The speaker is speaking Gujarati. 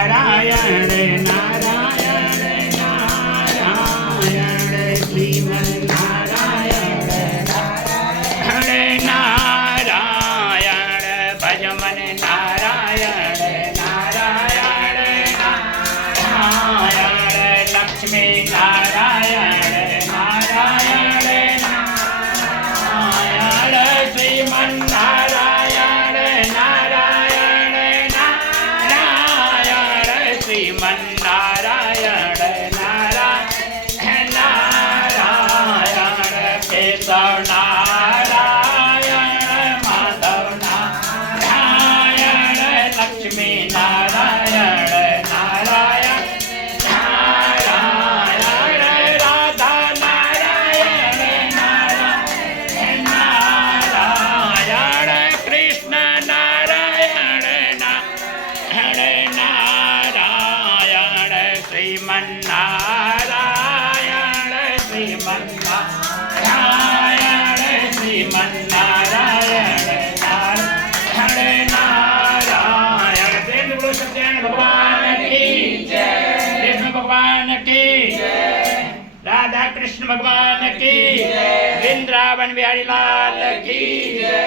નારાયણ નારાયણ નારાયણ શ્રીમન નારાયણ નારાયણ નારાયણ ભજ મન નારાયણ નારાયણ નારાયણ લક્ષ્મી નારાયણ નારાયણ નારાયણ શ્રીમન નારાયણ નારાયણ નારાયણ શ્રીમન નારાયણ નારાયણ નારાયણ કેશવ નારાયણ માધવ નારાયણ લક્ષ્મી નારાયણ નારાયણ નારાયણ રાધા નારાયણ નારાયણ નારાયણ કૃષ્ણ નારાયણ નારાયણ નારાયણ શ્રીમન નારાયણ શ્રીમન નારાયણ શ્રીમન નારાયણ નારાયણ નારાયણ પ્રેમ બોલો સત્યનારાયણ ભગવાન કી જય, કૃષ્ણ ભગવાન કી જય, રાધા કૃષ્ણ ભગવાન કી જય, વૃંદાવન બિહારી લાલ કી જય।